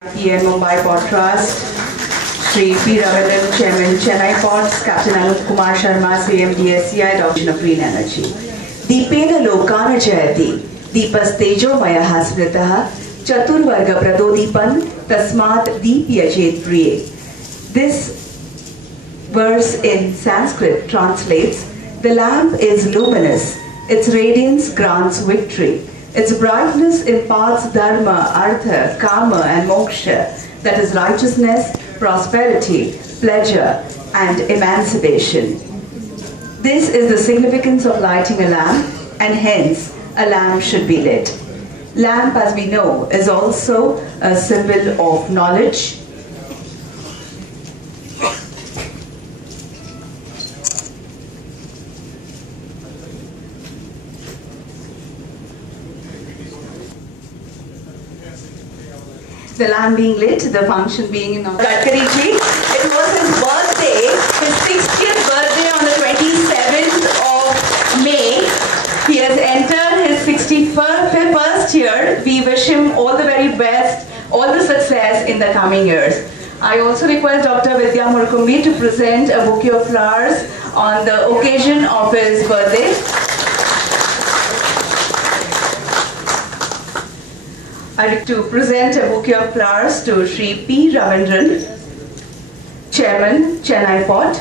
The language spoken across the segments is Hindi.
PM Mumbai Port Trust, Shri P. Ravindran, Chairman, Chennai Ports, Captain Anup Kumar Sharma, CMD-SCI, Doctor of Green Energy. Deepena Lokana Jayati, Deepas Tejo Mayaha Smritaha, Chaturvarga Pradodipan, Tasmat Deepyajit Priye. This verse in Sanskrit translates, the lamp is luminous, its radiance grants victory. Its brightness imparts dharma, artha, kama and moksha, that is righteousness, prosperity, pleasure and emancipation. This is the significance of lighting a lamp, and hence a lamp should be lit. Lamp, as we know, is also a symbol of knowledge. The lamp being lit, the function being in Gadkari ji. It was his birthday, his 60th birthday on the 27th of May. He has entered his 61st year. We wish him all the very best, all the success in the coming years. I also request Dr. Vidya Murkumbi to present a bouquet of flowers on the occasion of his birthday. I would like to present a bouquet of flowers to Shri P. Ravindran, Chairman, Chennai Port.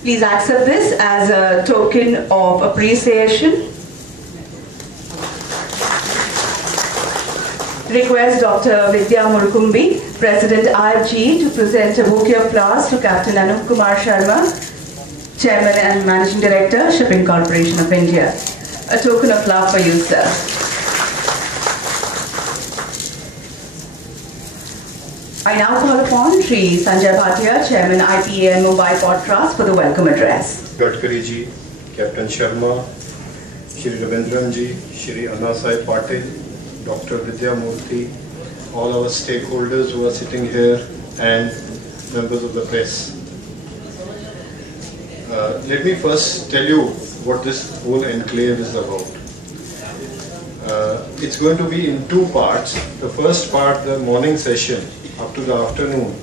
Please accept this as a token of appreciation. Request Dr. Vidya Murkumbi, President IFG, to present a bouquet of flowers to Captain Anup Kumar Sharma, Chairman and Managing Director, Shipping Corporation of India. A token of love for you, sir. I now call upon Shri Sanjay Bhatia, Chairman IPA and Mumbai Port Trust, for the welcome address. Gadkari ji, Captain Sharma, Shri Ravindran ji, Shri Annasai Patil, Dr. Vidya Murthy, all our stakeholders who are sitting here, and members of the press. Let me first tell you what this whole enclave is about. It's going to be in two parts. The first part, the morning session, up to the afternoon,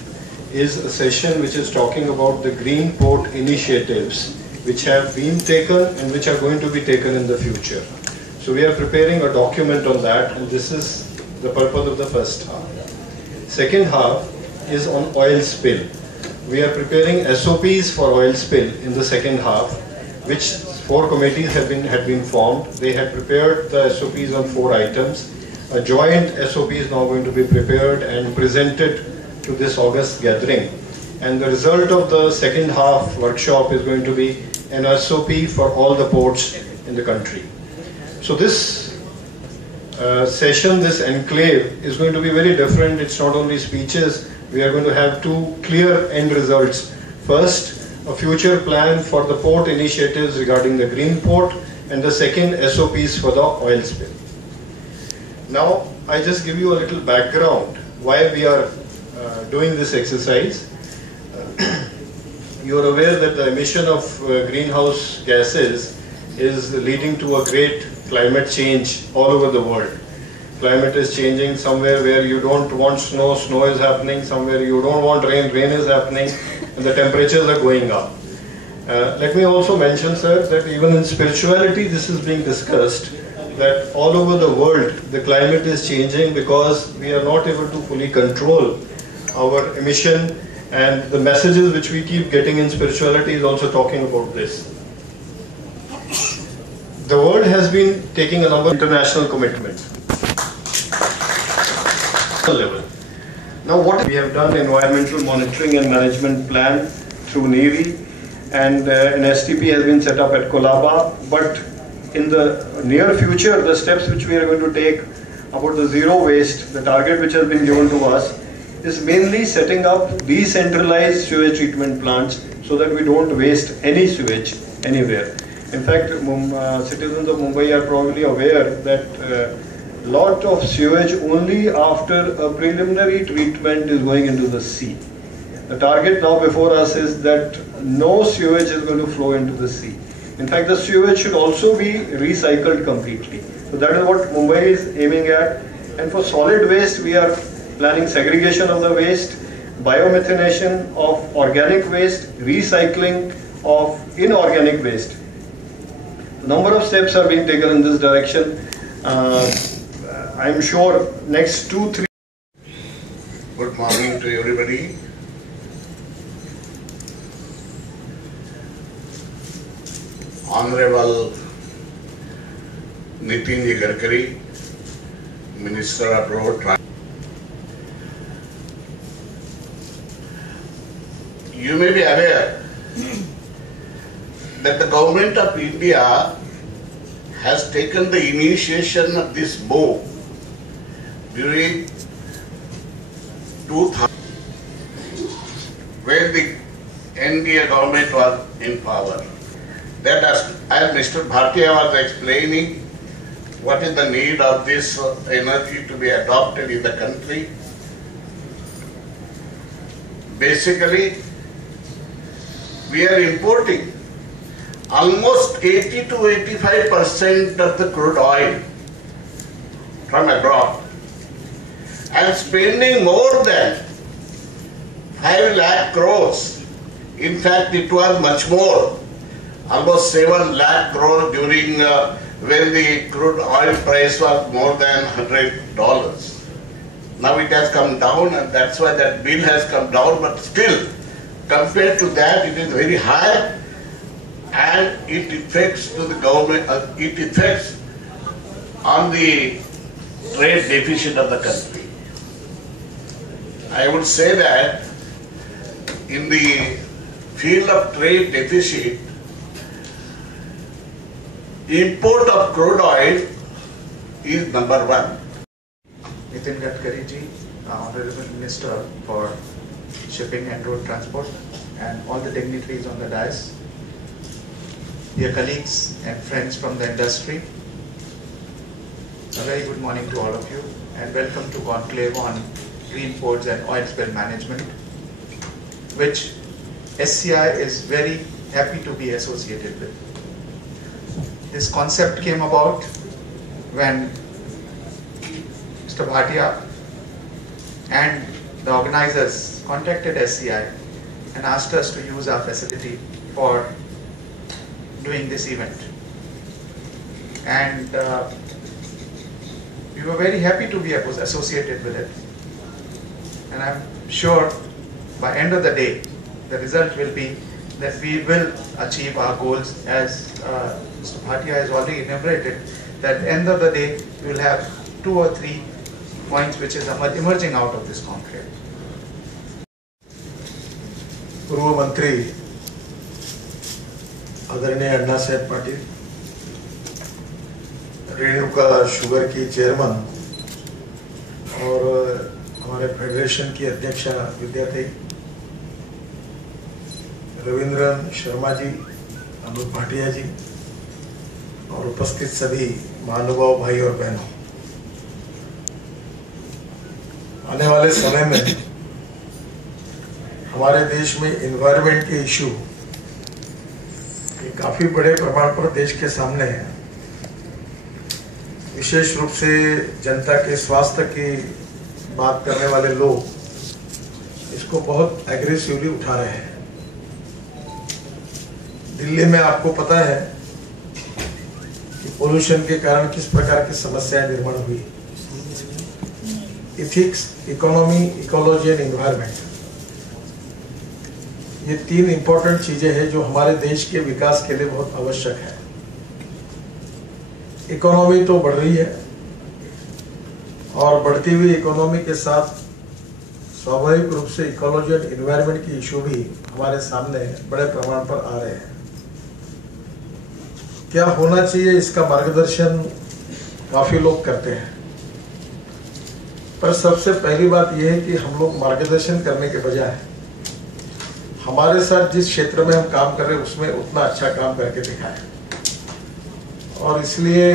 is a session which is talking about the green port initiatives which have been taken and which are going to be taken in the future. So we are preparing a document on that, and this is the purpose of the first half. Second half is on oil spill. We are preparing SOPs for oil spill in the second half, which 4 committees had been formed. They had prepared the SOPs on 4 items. A joint SOP is now going to be prepared and presented to this August gathering. And the result of the second half workshop is going to be an SOP for all the ports in the country. So this session, this enclave, is going to be very different. It's not only speeches. We are going to have 2 clear end results. First, a future plan for the port initiatives regarding the green port, and the second, SOPs for the oil spill. Now, I just give you a little background why we are doing this exercise. You are aware that the emission of greenhouse gases is leading to a great climate change all over the world. Climate is changing. Somewhere where you don't want snow, snow is happening. Somewhere you don't want rain, rain is happening. And the temperatures are going up. Let me also mention, sir, that even in spirituality this is being discussed, that all over the world the climate is changing because we are not able to fully control our emission, and the messages which we keep getting in spirituality is also talking about this. The world has been taking a number of international commitments. Level. Now what we have done, environmental monitoring and management plan through Navy, and an STP has been set up at Colaba, but in the near future, the steps which we are going to take about the zero waste, the target which has been given to us, is mainly setting up decentralized sewage treatment plants so that we don't waste any sewage anywhere. In fact, citizens of Mumbai are probably aware that lot of sewage only after a preliminary treatment is going into the sea. The target now before us is that no sewage is going to flow into the sea. In fact, the sewage should also be recycled completely. So that is what Mumbai is aiming at. And for solid waste, we are planning segregation of the waste, biomethanation of organic waste, recycling of inorganic waste. Number of steps are being taken in this direction. I am sure next 2-3. Good morning to everybody. Honorable Nitin Ji Gadkari, Minister of Road Transport. You may be aware that the government of India has taken the initiation of this bow during 2000, when the NDA government was in power. That as Mr. Bhatia was explaining, what is the need of this energy to be adopted in the country? Basically, we are importing almost 80 to 85% of the crude oil from abroad and spending more than 5 lakh crores. In fact, it was much more, almost 7 lakh crores during when the crude oil price was more than $100. Now it has come down, and that's why that bill has come down, but still, compared to that, it is very high, and it affects to the government, it affects on the trade deficit of the country. I would say that in the field of trade deficit, import of crude oil is number one. Nitin Gadkari ji, Honorable Minister for Shipping and Road Transport, and all the dignitaries on the dais, dear colleagues and friends from the industry, a very good morning to all of you, and welcome to Conclave on Green Ports and Oil Spill Management, which SCI is very happy to be associated with. This concept came about when Mr. Bhatia and the organizers contacted SCI and asked us to use our facility for doing this event. And we were very happy to be associated with it. And I'm sure by end of the day, the result will be that we will achieve our goals, as Mr. Bhatia has already enumerated, that at the end of the day, we will have 2 or 3 points which is emerging out of this conclave. पूर्व मंत्री आदरणीय अन्ना साहेब पाटिल, रेणुका शुगर की चेयरमैन और हमारे फेडरेशन की अध्यक्षा विद्यार्थी रविंद्रन शर्मा जी, अनूप भाटिया जी और उपस्थित सभी महानुभाव भाई और बहनों, आने वाले समय में हमारे देश में एनवायरनमेंट के इशू काफी बड़े प्रमाण पर देश के सामने है। विशेष रूप से जनता के स्वास्थ्य की बात करने वाले लोग इसको बहुत एग्रेसिवली उठा रहे हैं। दिल्ली में आपको पता है कि पोल्यूशन के कारण किस प्रकार की समस्याएं निर्माण हुई। Ethics, economy, ecology and environment, ये 3 इंपॉर्टेंट चीजें हैं जो हमारे देश के विकास के लिए बहुत आवश्यक है। इकोनॉमी तो बढ़ रही है और बढ़ती हुई इकोनॉमी के साथ स्वाभाविक रूप से इकोलॉजी एंड एनवायरनमेंट की इशू भी हमारे सामने बड़े प्रमाण पर आ रहे हैं। क्या होना चाहिए इसका मार्गदर्शन काफी लोग करते हैं, पर सबसे पहली बात यह है कि हम लोग मार्गदर्शन करने के बजाय हमारे साथ जिस क्षेत्र में हम काम कर रहे हैं उसमें उतना अच्छा काम करके दिखाएं। और इसलिए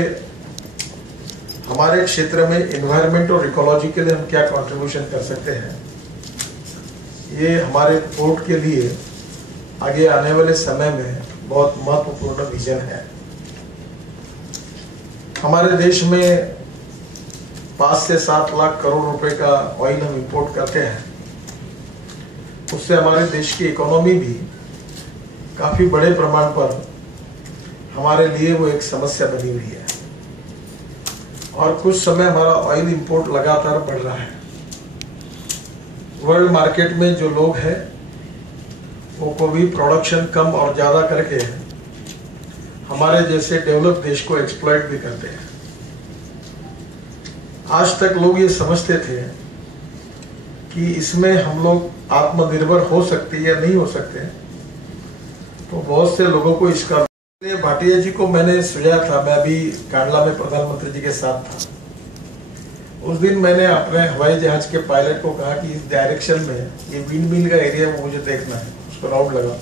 हमारे क्षेत्र में एनवायरनमेंट और इकोलॉजी के लिए हम क्या कंट्रीब्यूशन कर सकते हैं, ये हमारे पोर्ट के लिए आगे आने वाले समय में बहुत महत्वपूर्ण विजन है। हमारे देश में 5 से 7 लाख करोड़ रुपए का ऑयल हम इंपोर्ट करते हैं, उससे हमारे देश की इकोनॉमी भी काफी बड़े प्रमाण पर हमारे लिए वो एक समस्या बनी हुई है। और कुछ समय हमारा ऑयल इंपोर्ट लगातार बढ़ रहा है। वर्ल्ड मार्केट में जो लोग हैं वो को भी प्रोडक्शन कम और ज्यादा करके हमारे जैसे डेवलप देश को एक्सप्लॉइट भी करते हैं। आज तक लोग ये समझते थे कि इसमें हम लोग आत्मनिर्भर हो सकते या नहीं हो सकते, तो बहुत से लोगों को इसका भाटिया जी को मैंने सुझाया था। मैं अभी कांडला में प्रधानमंत्री जी के साथ था। उस दिन मैंने अपने हवाई जहाज के पायलट को कहा कि इस डायरेक्शन में ये विंड मिल का एरिया वो मुझे देखना है, उसको राउंड लगा।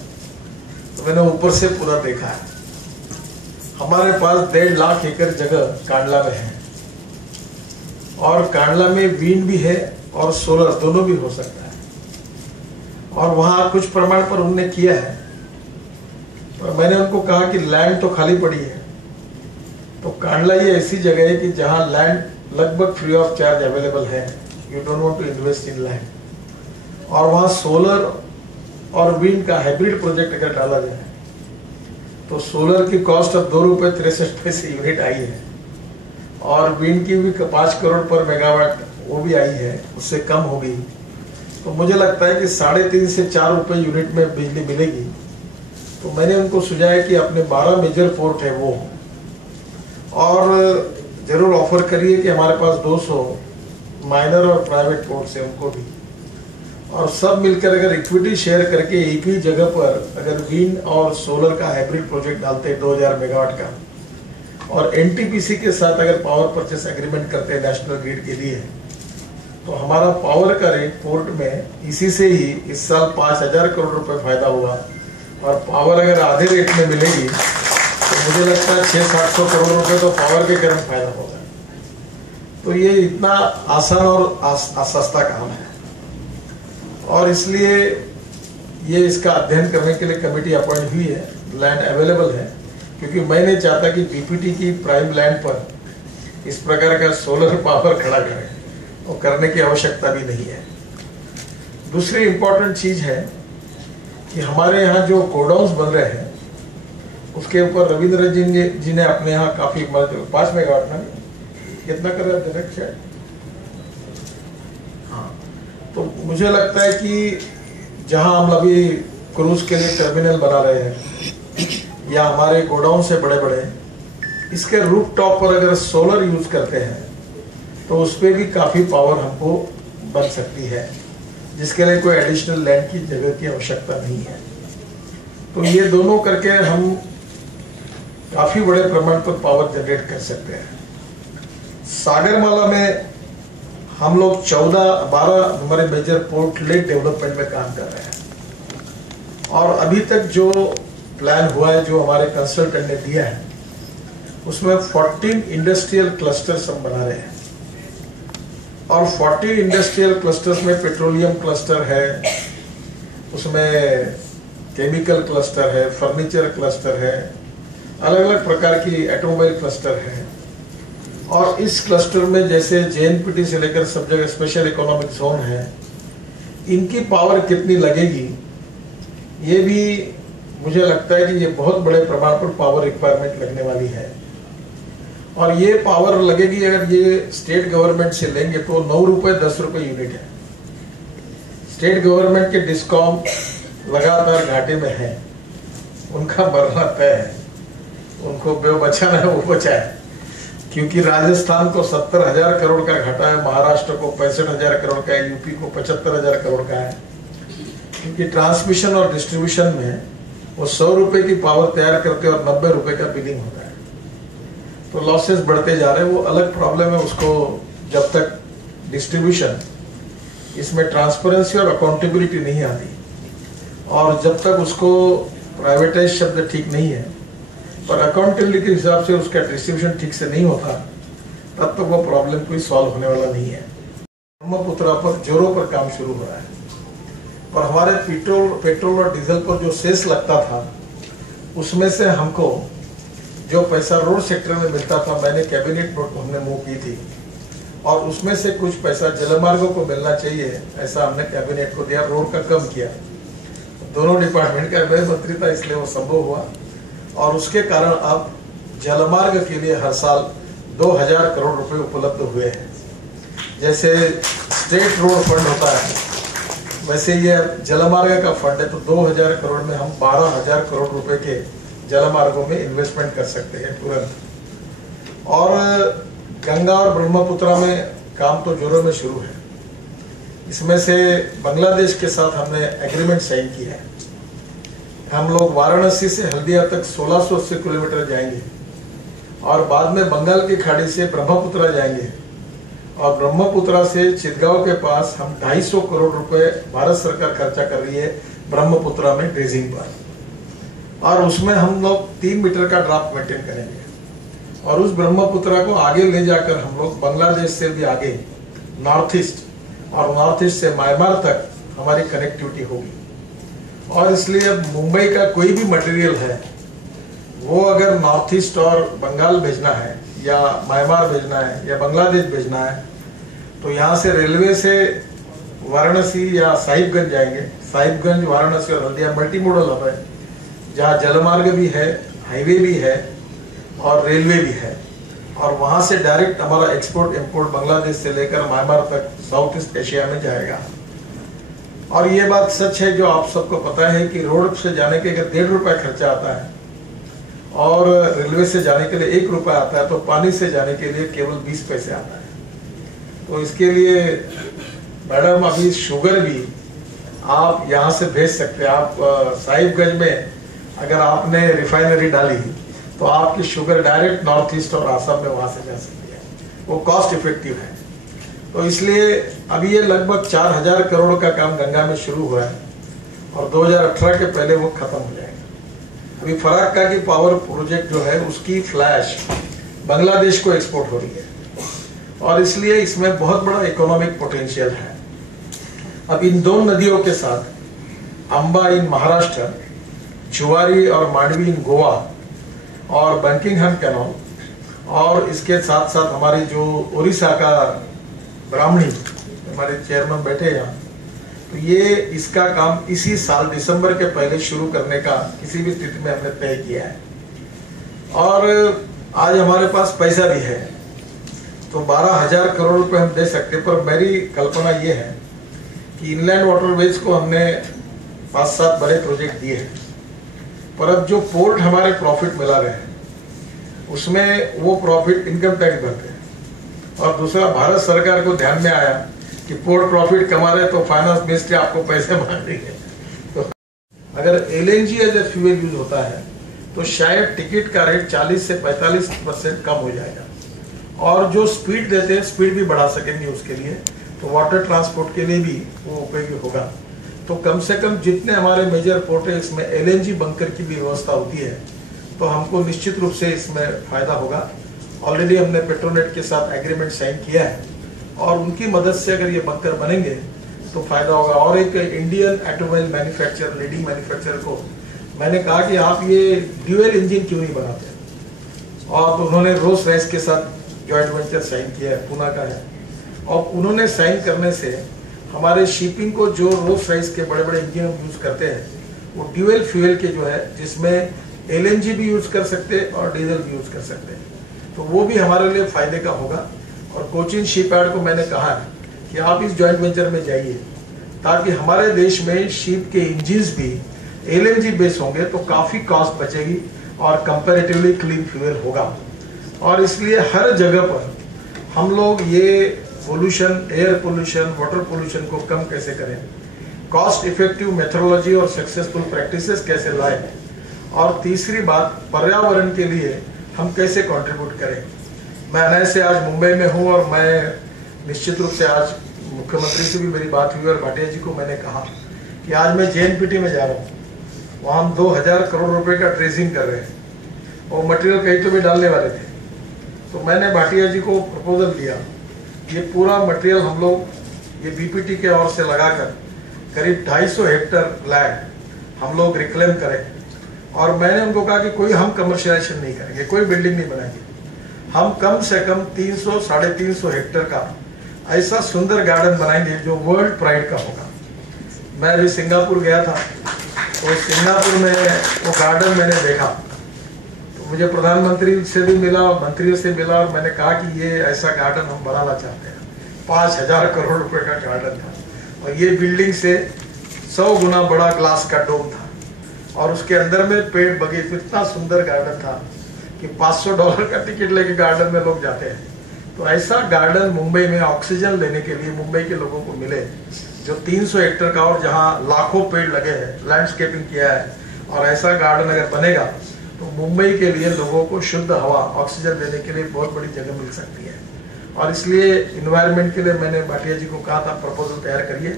तो मैंने ऊपर से पूरा देखा है। हमारे पास 1.5 लाख एकड़ जगह कांडला में है और कांडला में विंड भी है और सोलर दोनों भी हो सकता है, और वहां कुछ प्रमाण पर उन्होंने किया है। पर मैंने उनको कहा कि लैंड तो खाली पड़ी है, तो कांडला ये ऐसी जगह है कि जहां लैंड लगभग फ्री ऑफ चार्ज अवेलेबल है। You don't want to invest in land, और वहां सोलर और विंड का हाइब्रिड प्रोजेक्ट अगर डाला जाए तो सोलर की कॉस्ट अब ₹2.63 यूनिट आई है, और विंड की भी 5 करोड़ पर मेगावाट वो भी आई है, उससे कम हो गई। तो मुझे लगता है कि 3.5 से 4 रुपए यूनिट में बिजली मिलेगी। तो मैंने उनको सुझाया कि अपने 12 मेजर पोर्ट है वो, और जरूर ऑफर करिए कि हमारे पास 200 माइनर और प्राइवेट पोर्ट्स है उनको भी, और सब मिलकर अगर इक्विटी शेयर करके एक ही जगह पर अगर विंड और सोलर का हाइब्रिड प्रोजेक्ट डालते हैं 2000 मेगावाट का, और एनटीपीसी के साथ अगर पावर परचेस एग्रीमेंट करते हैं नेशनल ग्रिड के लिए, तो हमारा पावर का रेट पोर्ट में इसी से ही इस साल 5000 करोड़ रुपए फायदा होगा, और पावर अगर आधे रेट में मिलेगी तो मुझे लगता है 600-700 करोड़ रुपए तो पावर के कारण फायदा होगा। तो ये इतना आसान और सस्ता काम है, और इसलिए ये इसका अध्ययन करने के लिए कमेटी अपॉइंट हुई है। लैंड अवेलेबल है, क्योंकि मैं नहीं चाहता कि बीपीटी की प्राइम लैंड पर इस प्रकार का सोलर पावर खड़ा करें, तो करने की आवश्यकता भी नहीं है। दूसरी इंपॉर्टेंट चीज है कि हमारे यहाँ जो गोडाउन्स बन रहे हैं उसके ऊपर रविंद्र जी ने अपने यहाँ काफी 5 मेगावाट ना कितना कर रहे हैं, हाँ। तो मुझे लगता है कि जहां हम अभी क्रूज के लिए टर्मिनल बना रहे हैं या हमारे गोडाउन से बड़े बड़े, इसके रूफ टॉप पर अगर सोलर यूज करते हैं तो उस पर भी काफी पावर हमको बन सकती है, जिसके लिए कोई एडिशनल लैंड की जगह की आवश्यकता नहीं है। तो ये दोनों करके हम काफी बड़े प्रमाण पर पावर जनरेट कर सकते हैं। सागरमाला में हम लोग 12 हमारे मेजर पोर्ट लेड डेवलपमेंट में काम कर रहे हैं, और अभी तक जो प्लान हुआ है जो हमारे कंसल्टेंट ने दिया है उसमें 14 इंडस्ट्रियल क्लस्टर्स हम बना रहे हैं, और 40 इंडस्ट्रियल क्लस्टर्स में पेट्रोलियम क्लस्टर है, उसमें केमिकल क्लस्टर है, फर्नीचर क्लस्टर है, अलग अलग प्रकार की ऑटोमोबाइल क्लस्टर है। और इस क्लस्टर में जैसे जेएनपीटी से लेकर सब जगह स्पेशल इकोनॉमिक जोन है, इनकी पावर कितनी लगेगी ये भी मुझे लगता है कि ये बहुत बड़े प्रमाण पर पावर रिक्वायरमेंट लगने वाली है। और ये पावर लगेगी अगर ये स्टेट गवर्नमेंट से लेंगे तो 9 रुपए 10 रुपए यूनिट है। स्टेट गवर्नमेंट के डिस्कॉम लगातार घाटे में है, उनका मरना तय है, उनको बचाना है वो बचाए, क्योंकि राजस्थान को 70,000 करोड़ का घाटा है, महाराष्ट्र को 65,000 करोड़ का है, यूपी को 75,000 करोड़ का है, क्योंकि ट्रांसमिशन और डिस्ट्रीब्यूशन में वो 100 रुपए की पावर तैयार करते और 90 रुपए का बिलिंग होता है। तो लॉसेस बढ़ते जा रहे हैं, वो अलग प्रॉब्लम है। उसको जब तक डिस्ट्रीब्यूशन इसमें ट्रांसपेरेंसी और अकाउंटेबिलिटी नहीं आती, और जब तक उसको प्राइवेटाइज शब्द ठीक नहीं है पर अकाउंटेबिलिटी के हिसाब से उसका डिस्ट्रीब्यूशन ठीक से नहीं होता, तब तक वो प्रॉब्लम कोई सॉल्व होने वाला नहीं है। ब्रह्मपुत्रा पर जोरों पर काम शुरू हो रहा है, और हमारे पेट्रोल और डीजल पर जो सेस लगता था उसमें से हमको जो पैसा रोड सेक्टर में मिलता था, मैंने कैबिनेट नोट हमने मूव की थी, और उसमें से कुछ पैसा जलमार्गों को मिलना चाहिए, ऐसा हमने कैबिनेट को दिया। रोड का कम किया, दोनों डिपार्टमेंट का मैं मंत्री था इसलिए वो संभव हुआ, और उसके कारण अब जलमार्ग के लिए हर साल 2000 करोड़ रुपए उपलब्ध हुए हैं। जैसे स्टेट रोड फंड होता है वैसे ये जलमार्ग का फंड है, तो 2000 करोड़ में हम 12000 करोड़ रुपए के जलमार्गों में इन्वेस्टमेंट कर सकते हैं तुरंत। और गंगा और ब्रह्मपुत्रा में काम तो जोरों में शुरू है। इसमें से बांग्लादेश के साथ हमने एग्रीमेंट साइन किया है। हम लोग वाराणसी से हल्दिया तक 1680 किलोमीटर जाएंगे और बाद में बंगाल की खाड़ी से ब्रह्मपुत्रा जाएंगे, और ब्रह्मपुत्रा से चितगांव के पास हम 250 करोड़ रुपए भारत सरकार खर्चा कर रही है ब्रह्मपुत्रा में ड्रेजिंग पर, और उसमें हम लोग 3 मीटर का ड्राफ्ट मेंटेन करेंगे, और उस ब्रह्मपुत्रा को आगे ले जाकर हम लोग बांग्लादेश से भी आगे नॉर्थ ईस्ट, और नॉर्थ ईस्ट से म्यांमार तक हमारी कनेक्टिविटी होगी। और इसलिए अब मुंबई का कोई भी मटेरियल है वो अगर नॉर्थ ईस्ट और बंगाल भेजना है या म्यांमार भेजना है या बांग्लादेश भेजना है, तो यहाँ से रेलवे से वाराणसी या साहिबगंज जाएंगे। साहिबगंज, वाराणसी और हल्दिया मल्टी मॉडल हब है, जहाँ जलमार्ग भी है, हाईवे भी है और रेलवे भी है, और वहाँ से डायरेक्ट हमारा एक्सपोर्ट इंपोर्ट बांग्लादेश से लेकर म्यांमार तक साउथ ईस्ट एशिया में जाएगा। और ये बात सच है जो आप सबको पता है कि रोड से जाने के अगर 1.5 रुपया खर्चा आता है और रेलवे से जाने के लिए 1 रुपया आता है, तो पानी से जाने के लिए केवल 20 पैसे आता है। तो इसके लिए मैडम अभी शुगर भी आप यहाँ से भेज सकते हैं। आप साहिबगंज में अगर आपने रिफाइनरी डाली तो आपकी शुगर डायरेक्ट नॉर्थ ईस्ट और आसाम में वहाँ से जा सकती है, वो कॉस्ट इफेक्टिव है। तो इसलिए अभी ये लगभग 4000 करोड़ का काम गंगा में शुरू हुआ है और 2018 के पहले वो खत्म हो जाएगा। अभी फराक्का की पावर प्रोजेक्ट जो है उसकी फ्लैश बांग्लादेश को एक्सपोर्ट हो रही है, और इसलिए इसमें बहुत बड़ा इकोनॉमिक पोटेंशियल है। अब इन 2 नदियों के साथ अंबा इन महाराष्ट्र, जुआरी और मांडवी इन गोवा, और बंकिंगहम कैनाल, और इसके साथ साथ हमारी जो उड़ीसा का ब्राह्मणी, हमारे चेयरमैन बैठे यहाँ, तो ये इसका काम इसी साल दिसंबर के पहले शुरू करने का किसी भी स्थिति में हमने तय किया है। और आज हमारे पास पैसा भी है, तो 12000 करोड़ रुपए हम दे सकते, पर मेरी कल्पना ये है कि इनलैंड वाटरवेज को हमने 5-7 बड़े प्रोजेक्ट दिए हैं, पर अब जो पोर्ट हमारे प्रॉफिट मिला रहे हैं उसमें वो प्रॉफिट इनकम टैक्स भरते हैं, और दूसरा भारत सरकार को ध्यान में आया कि पोर्ट प्रॉफिट कमा रहे तो फाइनेंस मिनिस्ट्री आपको पैसे मांग रही है। तो अगर LNG as a fuel use होता है तो शायद टिकट का रेट 40 से 45% कम हो जाएगा, और जो स्पीड देते हैं स्पीड भी बढ़ा सकेंगे उसके लिए, तो वाटर ट्रांसपोर्ट के लिए भी वो उपयोगी होगा। तो कम से कम जितने हमारे मेजर पोर्ट है इसमें एलएनजी बंकर की भी व्यवस्था होती है, तो हमको निश्चित रूप से इसमें फायदा होगा। ऑलरेडी हमने पेट्रोनेट के साथ एग्रीमेंट साइन किया है, और उनकी मदद से अगर ये बंकर बनेंगे तो फायदा होगा। और एक Indian automobile manufacturer, leading manufacturer को मैंने कहा कि आप ये ड्यूअल इंजन क्यों नहीं बनाते, और तो उन्होंने रोल्स रॉयस के साथ जॉइंट वेंचर साइन किया है, पूना का है, और उन्होंने साइन करने से हमारे शिपिंग को जो रोल्स रॉयस के बड़े बड़े इंजन हम यूज करते हैं वो ड्यूअल फ्यूल के जो है, जिसमें एलएनजी भी यूज कर सकते हैं और डीजल भी यूज कर सकते हैं, तो वो भी हमारे लिए फायदे का होगा। और कोचिन शिपयार्ड को मैंने कहा है कि आप इस जॉइंट वेंचर में जाइए, ताकि हमारे देश में शिप के इंजिन्स भी एलएनजी बेस होंगे, तो काफी कॉस्ट बचेगी और कंपैरेटिवली क्लीन फ्यूल होगा। और इसलिए हर जगह पर हम लोग ये pollution, air pollution, water pollution को कम कैसे करें, कॉस्ट इफेक्टिव मेथोडोलॉजी और सक्सेसफुल प्रैक्टिसेस कैसे लाएं, और तीसरी बात पर्यावरण के लिए हम कैसे कंट्रीब्यूट करें। मैं अनायास से आज मुंबई में हूँ, और मैं निश्चित रूप से आज मुख्यमंत्री से भी मेरी बात हुई, और भाटिया जी को मैंने कहा कि आज मैं जेएनपीटी में जा रहा हूँ, वहाँ हम 2000 करोड़ रुपए का ट्रेसिंग कर रहे हैं, और मटेरियल कहीं तो भी डालने वाले थे। तो मैंने भाटिया जी को प्रपोजल दिया, ये पूरा मटेरियल हम लोग ये बीपीटी के ओर से लगाकर करीब 250 हेक्टर लैंड हम लोग रिक्लेम करें, और मैंने उनको कहा कि कोई हम कमर्शियलाइजेशन नहीं करेंगे, कोई बिल्डिंग नहीं बनाएंगे, हम कम से कम 300-350 हेक्टेयर का ऐसा सुंदर गार्डन बनाएंगे जो वर्ल्ड प्राइड का होगा। मैं अभी सिंगापुर गया था, तो सिंगापुर में वो गार्डन मैंने देखा, तो मुझे प्रधानमंत्री से भी मिला और मंत्रियों से मिला और मैंने कहा कि ये ऐसा गार्डन हम बनाना चाहते हैं। 5,000 करोड़ रुपए का गार्डन था और ये बिल्डिंग से 100 गुना बड़ा ग्लास का डोम था और उसके अंदर में पेड़ बगीचे, इतना सुंदर गार्डन था कि $500 का टिकट लेके गार्डन में लोग जाते हैं। तो ऐसा गार्डन मुंबई में ऑक्सीजन लेने के लिए मुंबई के लोगों को मिले, जो 300 हेक्टेयर का और जहां लाखों पेड़ लगे हैं, लैंडस्केपिंग किया है, और ऐसा गार्डन अगर बनेगा तो मुंबई के लिए लोगों को शुद्ध हवा, ऑक्सीजन देने के लिए बहुत बड़ी जगह मिल सकती है। और इसलिए इन्वायरमेंट के लिए मैंने भाटिया जी को कहा था प्रपोजल तैयार करिए,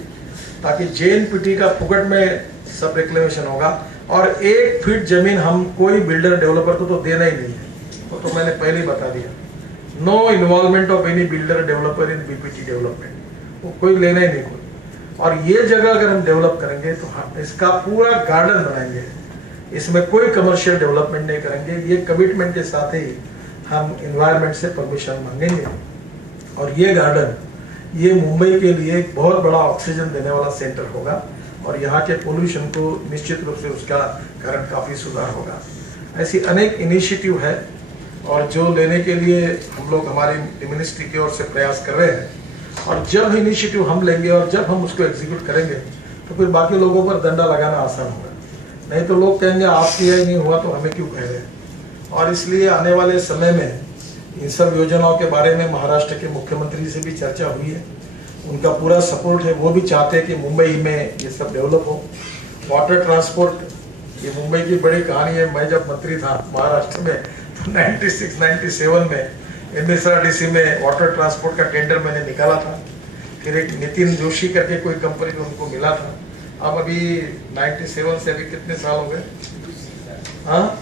ताकि JNPT का फुकट में सब रिक्लेमेशन होगा और 1 फीट जमीन हम कोई बिल्डर डेवलपर को तो देना ही नहीं है। वो तो मैंने पहले ही बता दिया, no involvement of any builder developer in BPT development, वो कोई लेना ही नहीं कोई। और ये जगह अगर हम डेवलप करेंगे तो हम इसका पूरा गार्डन बनाएंगे, इसमें कोई कमर्शियल डेवलपमेंट नहीं करेंगे। ये कमिटमेंट के साथ ही हम इन्वायरमेंट से परमिशन मांगेंगे और ये गार्डन ये मुंबई के लिए एक बहुत बड़ा ऑक्सीजन देने वाला सेंटर होगा और यहाँ के पोल्यूशन को निश्चित रूप से उसका कारण काफ़ी सुधार होगा। ऐसी अनेक इनिशिएटिव है और जो लेने के लिए हम लोग हमारी मिनिस्ट्री की ओर से प्रयास कर रहे हैं, और जब इनिशिएटिव हम लेंगे और जब हम उसको एग्जीक्यूट करेंगे तो फिर बाकी लोगों पर डंडा लगाना आसान होगा। नहीं तो लोग कहेंगे आपके यहाँ नहीं हुआ तो हमें क्यों कह रहे हैं। और इसलिए आने वाले समय में इन सब योजनाओं के बारे में महाराष्ट्र के मुख्यमंत्री से भी चर्चा हुई है, उनका पूरा सपोर्ट है। वो भी चाहते हैं कि मुंबई में ये सब डेवलप हो। वाटर ट्रांसपोर्ट ये मुंबई की बड़ी कहानी है। मैं जब मंत्री था महाराष्ट्र में तो 96-97 में MSRDC में वाटर ट्रांसपोर्ट का टेंडर मैंने निकाला था। फिर एक नितिन जोशी करके कोई कंपनी में उनको मिला था। अब अभी 97 से अभी कितने साल हो गए? हाँ,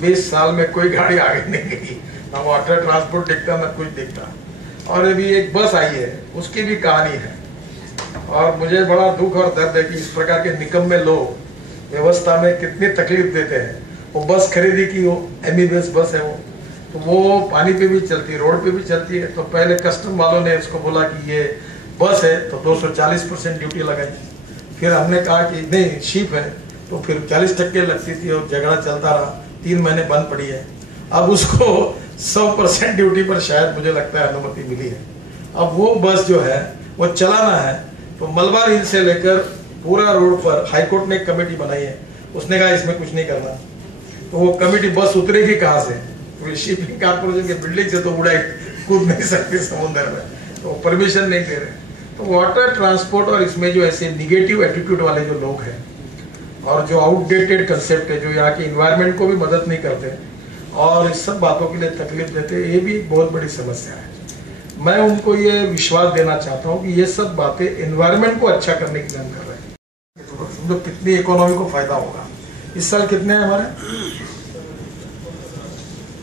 20 साल में कोई गाड़ी आगे नहीं गई, ना वाटर ट्रांसपोर्ट दिखता ना कुछ दिखता। और अभी एक बस आई है, उसकी भी कहानी है। और मुझे बड़ा दुख और दर्द है कि इस प्रकार के निकम्मे लोग व्यवस्था में कितनी तकलीफ देते हैं। वो बस खरीदी की, वो MBBS बस है वो पानी पे भी चलती है, रोड पे भी चलती है। तो पहले कस्टम वालों ने उसको बोला कि ये बस है तो 240% ड्यूटी लगाई। फिर हमने कहा कि नहीं शिप है, तो फिर 40% लगती थी और झगड़ा चलता रहा, 3 महीने बंद पड़ी है। अब उसको 100% ड्यूटी पर शायद मुझे लगता है अनुमति मिली है। अब वो बस जो है वो चलाना है तो मलबार हिल से लेकर पूरा रोड पर हाईकोर्ट ने एक कमेटी बनाई है। उसने कहा इसमें कुछ नहीं करना, तो वो कमेटी बस उतरेगी कहाँ से? शिपिंग कॉर्पोरेशन के बिल्डिंग से तो उड़ाई कूद नहीं सकते समुद्र में, तो परमिशन नहीं दे रहे। तो वाटर ट्रांसपोर्ट और इसमें जो ऐसे निगेटिव एटीट्यूड वाले जो लोग हैं और जो आउटडेटेड कंसेप्ट है, जो यहाँ के इन्वायरमेंट को भी मदद नहीं करते और इस सब बातों के लिए तकलीफ देते, ये भी बहुत बड़ी समस्या है। मैं उनको ये विश्वास देना चाहता हूँ कि ये सब बातें इन्वायरमेंट को अच्छा करने के लिए हम कर रहे हैं। तो समझो कितनी इकोनॉमी को फायदा होगा। इस साल कितने हैं हमारे?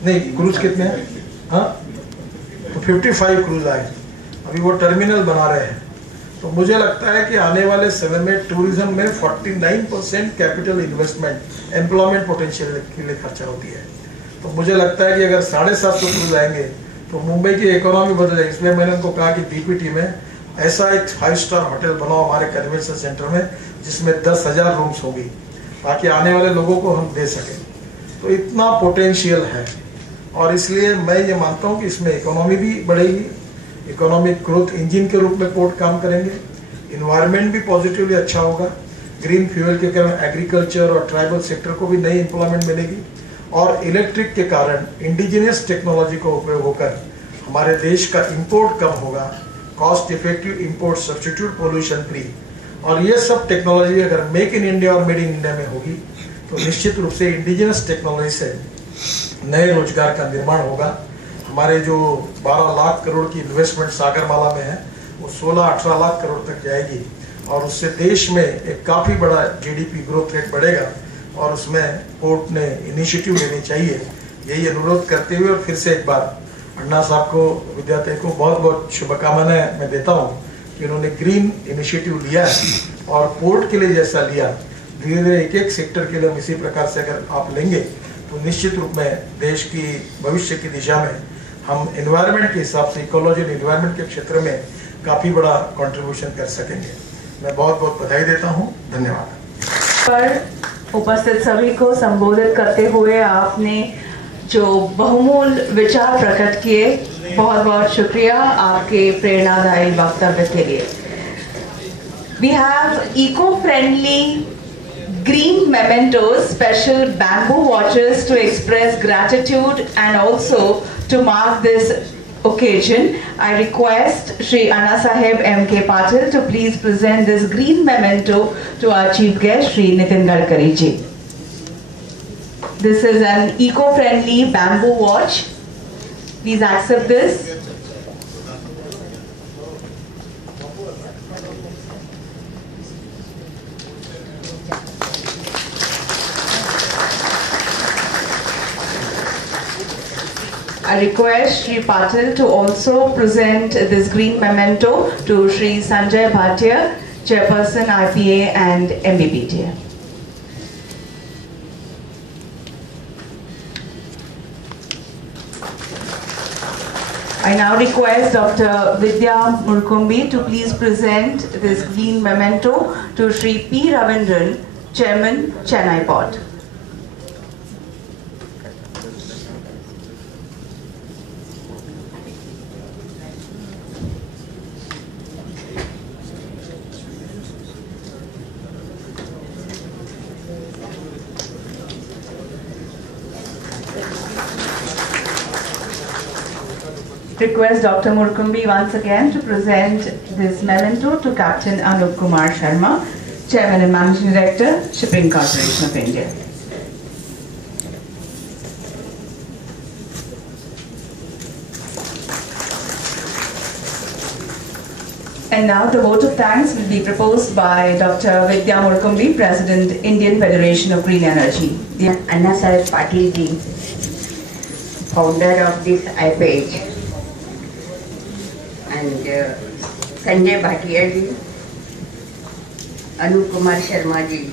नहीं, क्रूज कितने हैं? हाँ, तो 55 क्रूज आए। अभी वो टर्मिनल बना रहे हैं। तो मुझे लगता है कि आने वाले समय में टूरिज्म में 49% कैपिटल इन्वेस्टमेंट एम्प्लॉयमेंट पोटेंशियल के लिए खर्चा होती है। तो मुझे लगता है कि अगर 750 क्रूज आएंगे तो मुंबई की इकोनॉमी बदल जाएगी। इसलिए मैंने उनको कहा कि BPT में ऐसा एक 5 स्टार होटल बनाओ हमारे कन्वेंशन सेंटर में, जिसमें 10,000 रूम्स होंगी, ताकि आने वाले लोगों को हम दे सकें। तो इतना पोटेंशियल है और इसलिए मैं ये मानता हूँ कि इसमें इकोनॉमी भी बढ़ेगी, इकोनॉमिक ग्रोथ इंजन के रूप में पोर्ट काम करेंगे, इन्वायरमेंट भी पॉजिटिवली अच्छा होगा, ग्रीन फ्यूल के कारण एग्रीकल्चर और ट्राइबल सेक्टर को भी नई एम्प्लॉयमेंट मिलेगी और इलेक्ट्रिक के कारण इंडिजिनियस टेक्नोलॉजी का उपयोग होकर हमारे देश का इंपोर्ट कम होगा, cost effective import substitute pollution free. और ये सब टेक्नोलॉजी अगर मेक इन इंडिया और मेड इन इंडिया में होगी तो निश्चित रूप से इंडिजिनस टेक्नोलॉजी से नए रोजगार का निर्माण होगा। हमारे जो 12 लाख करोड़ की इन्वेस्टमेंट सागरमाला में है वो 16-18 लाख करोड़ तक जाएगी और उससे देश में एक काफ़ी बड़ा GDP ग्रोथ रेट बढ़ेगा और उसमें पोर्ट ने इनिशिएटिव लेनी चाहिए, यही अनुरोध करते हुए और फिर से एक बार अन्ना साहब को, विद्यार्थी को बहुत बहुत शुभकामनाएं मैं देता हूँ कि उन्होंने ग्रीन इनिशिएटिव लिया है और पोर्ट के लिए जैसा लिया, धीरे धीरे एक एक सेक्टर के लिए हम इसी प्रकार से अगर आप लेंगे तो निश्चित रूप में देश की भविष्य की दिशा में हम एनवायरनमेंट के हिसाब से इकोलॉजी और एनवायरनमेंट के क्षेत्र में काफ़ी बड़ा कंट्रीब्यूशन कर सकेंगे। मैं बहुत बहुत बधाई देता हूँ। धन्यवाद। पर उपस्थित सभी को संबोधित करते हुए आपने जो बहुमूल्य विचार प्रकट किए, बहुत बहुत शुक्रिया आपके प्रेरणादायी वक्तव्य के लिए। We have eco-friendly green mementos, special bamboo watches to express gratitude and also to mark this occasion. I request Shri Anna Sahib M.K. Patil to please present this green memento to our chief guest, Shri Nitin Gadkari ji. This is an eco-friendly bamboo watch. Please accept this. I request Shri Patil to also present this green memento to Shri Sanjay Bhatia, Chairperson IPA and MBBTA. I now request Dr. Vidya Murkumbi to please present this green memento to Shri P. Ravindran, Chairman, Chennai Port. Request Dr. Murkumbi once again to present this memento to Captain Anup Kumar Sharma, Chairman and Managing Director, Shipping Corporation of India. And now the vote of thanks will be proposed by Dr. Vidya Murkumbi, President, Indian Federation of Green Energy. Anna Sahib Patil ji, founder of this iPage. And Sanjay Bhatia ji, Anup Kumar Sharma ji.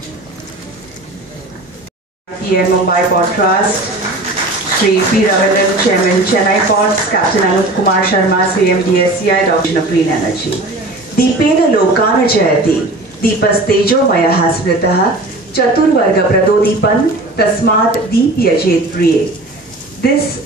PM Mumbai Port Trust, Shri P. Ravindran, Chairman, Chennai Ports, Captain Anup Kumar Sharma, CMDSCI, Adoption of Green Energy. Deepena Lokana Jayati, Deepastejo Mayaha Smritaha, Chaturvarga Pradodipan, Tasmat Deepyajit Priye. This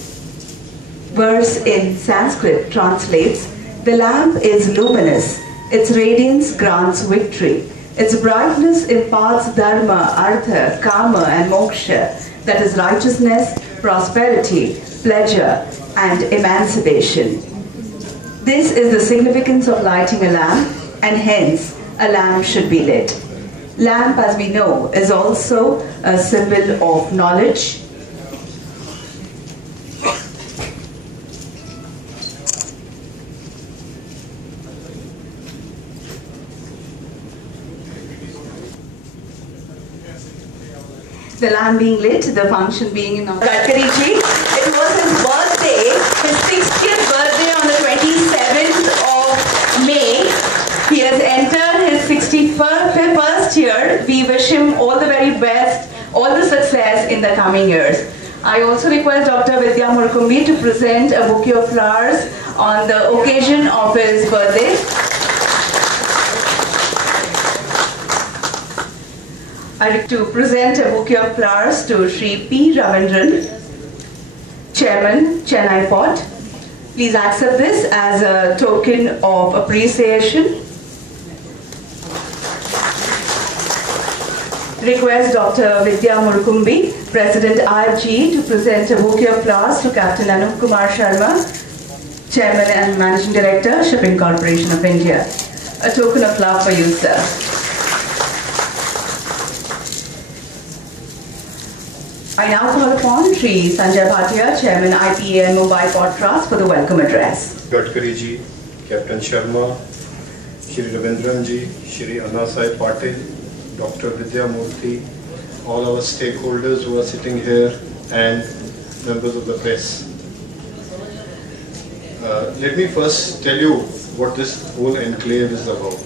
verse in Sanskrit translates, the lamp is luminous, its radiance grants victory, its brightness imparts dharma, artha, kama and moksha, that is righteousness, prosperity, pleasure and emancipation. This is the significance of lighting a lamp, and hence a lamp should be lit. Lamp, as we know, is also a symbol of knowledge. The lamp being lit, the function being in Gadkari ji. It was his birthday, his 60th birthday on the 27th of May. He has entered his 61st year. We wish him all the very best, all the success in the coming years. I also request Dr. Vidya Murkumbi to present a bouquet of flowers on the occasion of his birthday. I like to present a bouquet of flowers to Shri P. Ravindran, Chairman, Chennai Port. Please accept this as a token of appreciation. Request Dr. Vidya Murkumbi, President IFG, to present a bouquet of flowers to Captain Anup Kumar Sharma, Chairman and Managing Director, Shipping Corporation of India. A token of love for you, sir. I now call upon Shri Sanjay Bhatia, Chairman IPA and Mumbai Port Trust, for the welcome address. Gadkari ji, Captain Sharma, Shri Ravindran ji, Shri Anna Sahib Patil, Dr. Vidya Murthy, all our stakeholders who are sitting here and members of the press. Let me first tell you what this whole enclave is about.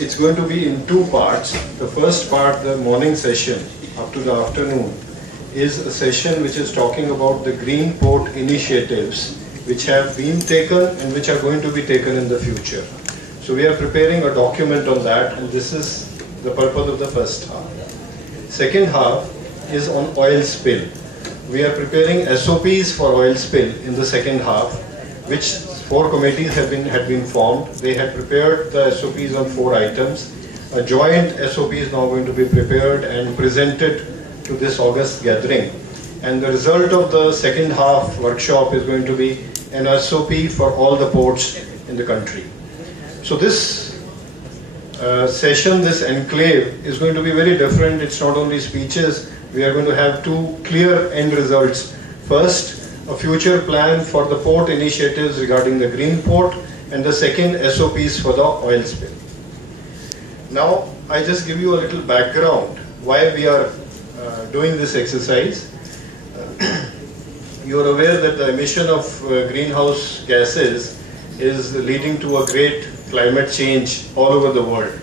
It's going to be in two parts. The first part, the morning session, up to the afternoon, is a session which is talking about the green port initiatives which have been taken and which are going to be taken in the future. So we are preparing a document on that, and this is the purpose of the first half. Second half is on oil spill. We are preparing SOPs for oil spill in the second half, which 4 committees had been formed. They had prepared the SOPs on 4 items. A joint SOP is now going to be prepared and presented to this August gathering. And the result of the second half workshop is going to be an SOP for all the ports in the country. So this session, this enclave, is going to be very different. It's not only speeches. We are going to have 2 clear end results. First, a future plan for the port initiatives regarding the green port, and the second, SOPs for the oil spill. Now, I just give you a little background why we are doing this exercise. You are aware that the emission of greenhouse gases is leading to a great climate change all over the world.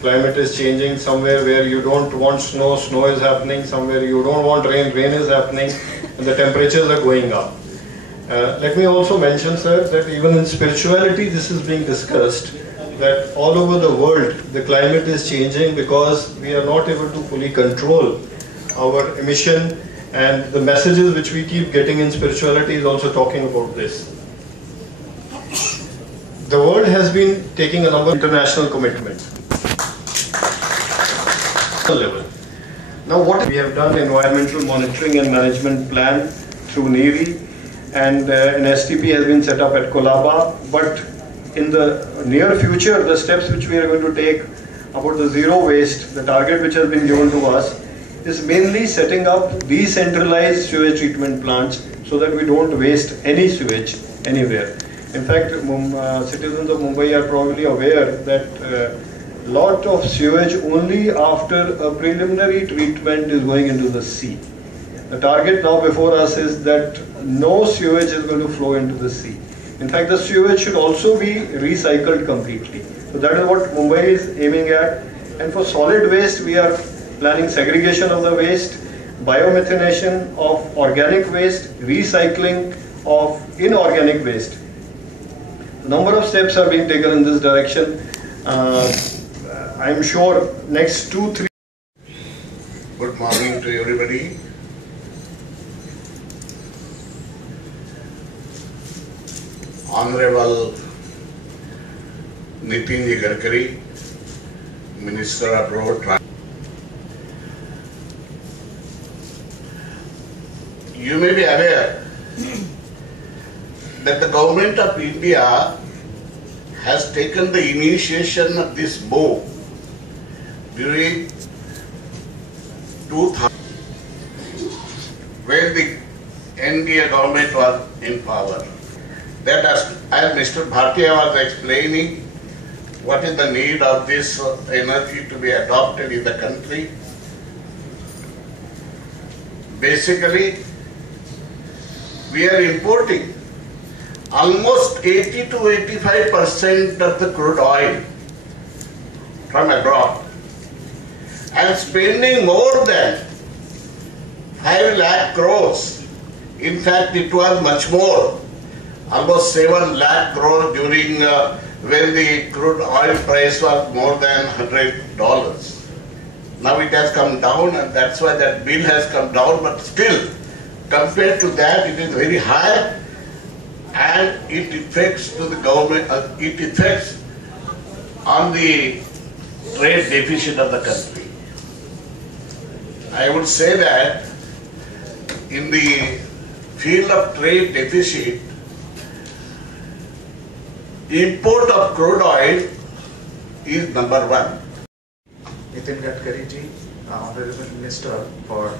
Climate is changing. Somewhere where you don't want snow, snow is happening. Somewhere you don't want rain, rain is happening. And the temperatures are going up. Let me also mention, sir, that even in spirituality this is being discussed, that all over the world the climate is changing because we are not able to fully control our emission, and the messages which we keep getting in spirituality is also talking about this. The world has been taking a number of international commitments. Level. Now what we have done, environmental monitoring and management plan through NEERI, and an STP has been set up at Colaba, but in the near future the steps which we are going to take about the zero waste, the target which has been given to us is mainly setting up decentralized sewage treatment plants so that we don't waste any sewage anywhere. In fact, citizens of Mumbai are probably aware that lot of sewage only after a preliminary treatment is going into the sea. The target now before us is that no sewage is going to flow into the sea. In fact, the sewage should also be recycled completely. So that is what Mumbai is aiming at. And for solid waste, we are planning segregation of the waste, biomethanation of organic waste, recycling of inorganic waste. A number of steps are being taken in this direction. I am sure next 2-3. Good morning to everybody. Honorable Nitin Gadkari, Minister of Road Transport. You may be aware that the Government of India has taken the initiation of this move during 2000, when the NDA government was in power. That as Mr. Bhatia was explaining, what is the need of this energy to be adopted in the country. Basically, we are importing almost 80 to 85% of the crude oil from abroad and spending more than 5 lakh crores. In fact, it was much more, almost 7 lakh crores during when the crude oil price was more than $100. Now it has come down, and that's why that bill has come down, but still, compared to that, it is very high, and it affects to the government, it affects on the trade deficit of the country. I would say that in the field of trade deficit, import of crude oil is number 1. Nitin Gadkari ji, Honorable Minister for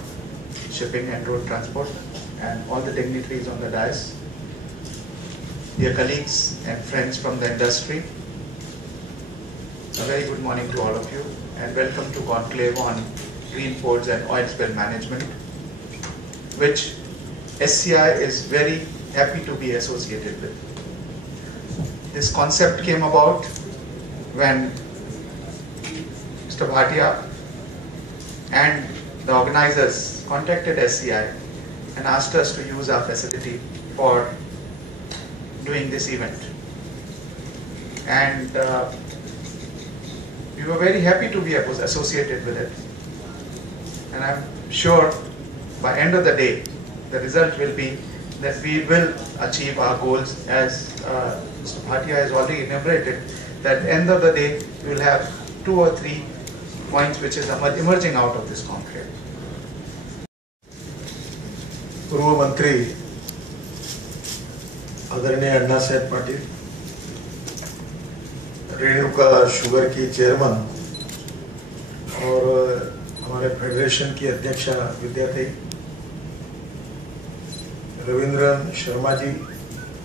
Shipping and Road Transport, and all the dignitaries on the dais, dear colleagues and friends from the industry, a very good morning to all of you, and welcome to Conclave on Green Ports and Oil Spill Management, which SCI is very happy to be associated with. This concept came about when Mr. Bhatia and the organizers contacted SCI and asked us to use our facility for doing this event. And we were very happy to be associated with it. And I'm sure by end of the day, the result will be that we will achieve our goals, as Mr. Bhatia has already enumerated, that at the end of the day, we will have 2 or 3 points which is emerging out of this conclave. पूर्व मंत्री आदरणीय अन्ना साहेब पाटिल, रेणुका शुगर की चेयरमैन और हमारे फेडरेशन की अध्यक्षा विद्यार्थी रविंद्रन शर्मा जी,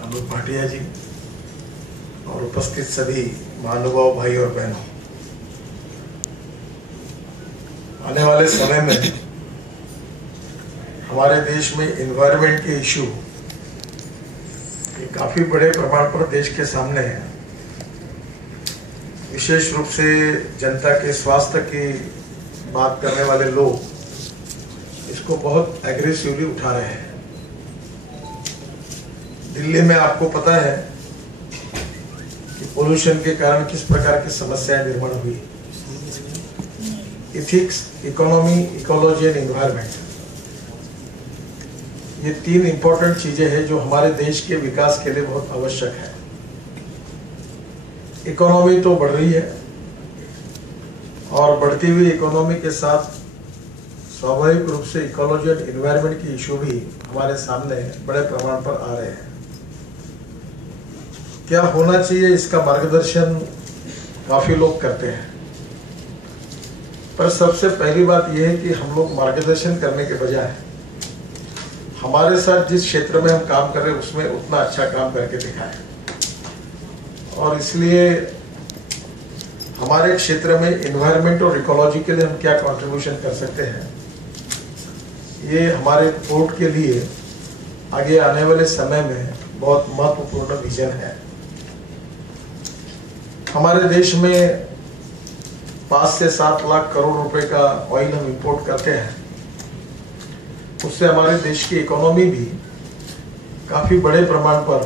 अनूप भाटिया जी और उपस्थित सभी महानुभाव भाई और बहनों, आने वाले समय में हमारे देश में एनवायरनमेंट के इशू ये काफी बड़े प्रमाण पर देश के सामने है। विशेष रूप से जनता के स्वास्थ्य की बात करने वाले लोग इसको बहुत एग्रेसिवली उठा रहे हैं। दिल्ली में आपको पता है कि पोल्यूशन के कारण किस प्रकार की समस्याएं निर्माण हुई। Ethics, economy, ecology and environment, ये 3 इंपॉर्टेंट चीजें हैं जो हमारे देश के विकास के लिए बहुत आवश्यक है। इकोनॉमी तो बढ़ रही है और बढ़ती हुई इकोनॉमी के साथ स्वाभाविक रूप से इकोलॉजी और एनवायरनमेंट की इशू भी हमारे सामने बड़े प्रमाण पर आ रहे हैं। क्या होना चाहिए इसका मार्गदर्शन काफी लोग करते हैं, पर सबसे पहली बात यह है कि हम लोग मार्गदर्शन करने के बजाय हमारे साथ जिस क्षेत्र में हम काम कर रहे हैं उसमें उतना अच्छा काम करके दिखाएं। और इसलिए हमारे क्षेत्र में एनवायरनमेंट और इकोलॉजी के लिए हम क्या कंट्रीब्यूशन कर सकते हैं, ये हमारे पोर्ट के लिए आगे आने वाले समय में बहुत महत्वपूर्ण विजन है। हमारे देश में 5 से 7 लाख करोड़ रुपए का ऑयल हम इंपोर्ट करते हैं, उससे हमारे देश की इकोनॉमी भी काफी बड़े प्रमाण पर